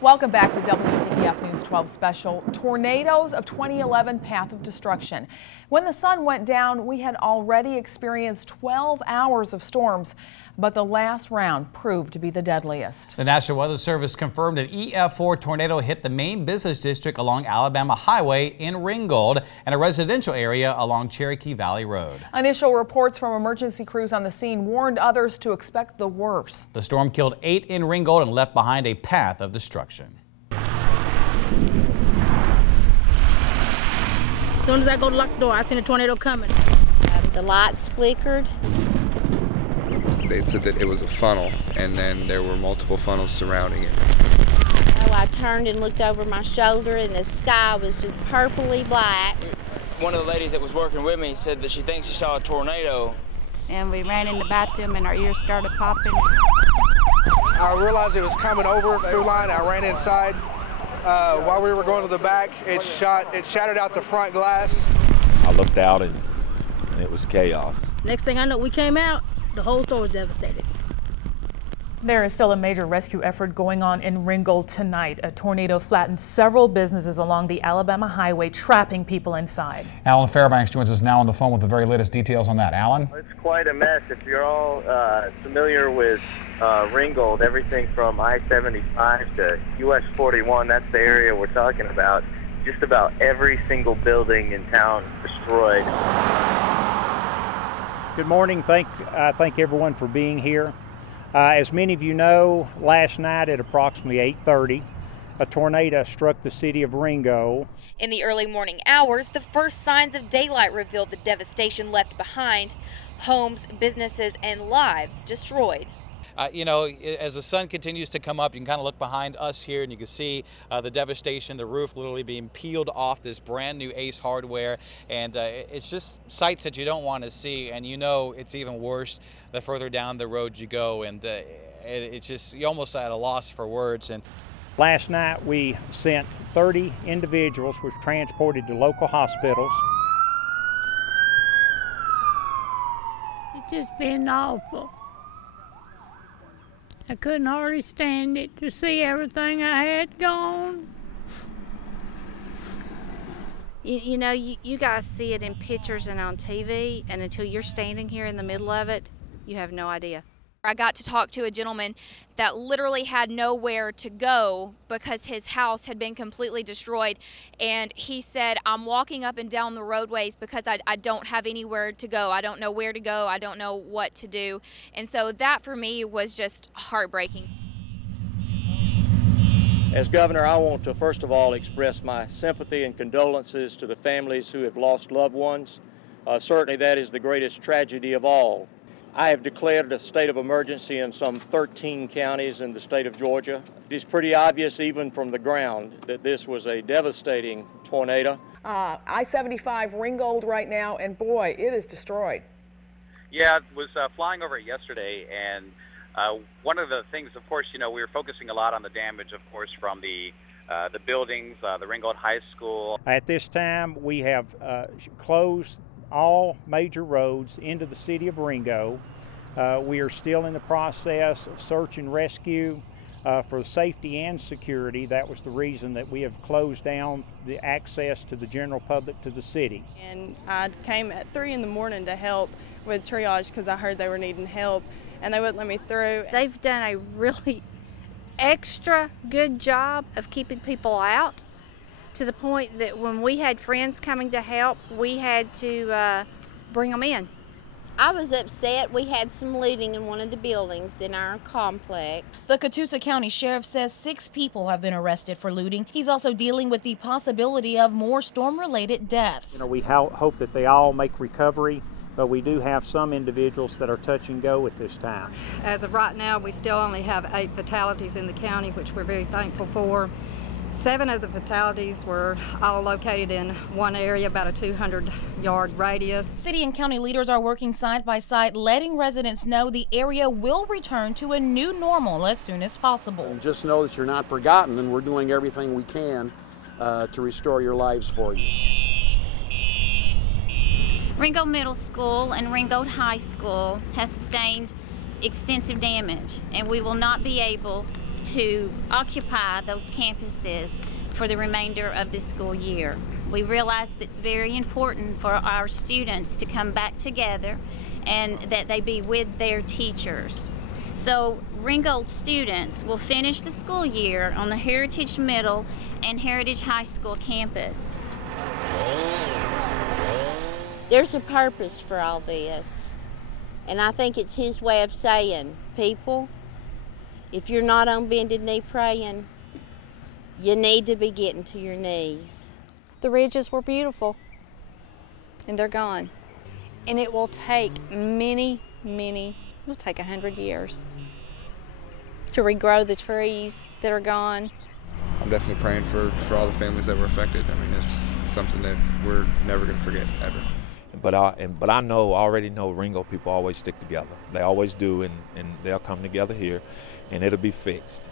Welcome back to WDEF News 12 Special. Tornadoes of 2011 Path of Destruction. When the sun went down, we had already experienced 12 hours of storms, but the last round proved to be the deadliest. The National Weather Service confirmed an EF4 tornado hit the main business district along Alabama Highway in Ringgold and a residential area along Cherokee Valley Road. Initial reports from emergency crews on the scene warned others to expect the worst. The storm killed 8 in Ringgold and left behind a path of destruction. As soon as I go to lock the door, I seen a tornado coming. The lights flickered. They said that it was a funnel, and then there were multiple funnels surrounding it. Oh, I turned and looked over my shoulder, and the sky was just purpley black. One of the ladies that was working with me said that she thinks she saw a tornado. And we ran in the bathroom, and our ears started popping. I realized it was coming over through line. I ran inside. While we were going to the back, it shattered out the front glass. I looked out and it was chaos. Next thing I know, we came out, the whole store was devastated. There is still a major rescue effort going on in Ringgold tonight. A tornado flattened several businesses along the Alabama Highway, trapping people inside. Alan Fairbanks joins us now on the phone with the very latest details on that. Alan? It's quite a mess. If you're all familiar with Ringgold, everything from I-75 to US 41, that's the area we're talking about. Just about every single building in town destroyed. Good morning. Thank everyone for being here. As many of you know, last night at approximately 8:30, a tornado struck the city of Ringgold. In the early morning hours, the first signs of daylight revealed the devastation left behind. Homes, businesses, and lives destroyed. You know, as the sun continues to come up, you can kind of look behind us here and you can see the devastation, the roof literally being peeled off this brand new Ace Hardware. And it's just sights that you don't want to see. And you know it's even worse the further down the road you go. And it's just, you're almost at a loss for words. And last night we sent 30 individuals, which transported to local hospitals. It's just been awful. I couldn't hardly stand it to see everything I had gone. You know, you guys see it in pictures and on TV, and until you're standing here in the middle of it, you have no idea. I got to talk to a gentleman that literally had nowhere to go because his house had been completely destroyed. And he said, I'm walking up and down the roadways because I don't have anywhere to go. I don't know where to go. I don't know what to do. And so that for me was just heartbreaking. As governor, I want to first of all express my sympathy and condolences to the families who have lost loved ones. Certainly that is the greatest tragedy of all. I have declared a state of emergency in some 13 counties in the state of Georgia. It is pretty obvious even from the ground that this was a devastating tornado. I-75 Ringgold right now, and boy, it is destroyed. Yeah, I was flying over it yesterday, and one of the things, of course, you know, we were focusing a lot on the damage, of course, from the buildings, the Ringgold High School. At this time, we have closed all major roads into the city of Ringgold. We are still in the process of search and rescue for safety and security. That was the reason that we have closed down the access to the general public to the city. And I came at 3 in the morning to help with triage because I heard they were needing help and they wouldn't let me through. They've done a really extra good job of keeping people out, to the point that when we had friends coming to help, we had to bring them in. I was upset. We had some looting in one of the buildings in our complex. The Catoosa County Sheriff says 6 people have been arrested for looting. He's also dealing with the possibility of more storm-related deaths. You know, we hope that they all make recovery, but we do have some individuals that are touch and go at this time. As of right now, we still only have 8 fatalities in the county, which we're very thankful for. 7 of the fatalities were all located in one area, about a 200-yard radius. City and county leaders are working side by side, letting residents know the area will return to a new normal as soon as possible. And just know that you're not forgotten, and we're doing everything we can to restore your lives for you. Ringgold Middle School and Ringgold High School has sustained extensive damage, and we will not be able to occupy those campuses for the remainder of the school year. We realize that it's very important for our students to come back together and that they be with their teachers. So Ringgold students will finish the school year on the Heritage Middle and Heritage High School campus. There's a purpose for all this, and I think it's his way of saying, people, if you're not on bended knee praying, you need to be getting to your knees. The ridges were beautiful, and they're gone. And it will take it'll take 100 years to regrow the trees that are gone. I'm definitely praying for all the families that were affected. I mean, it's something that we're never going to forget, ever. But I already know Ringgold people always stick together. They always do, and they'll come together here, and it'll be fixed.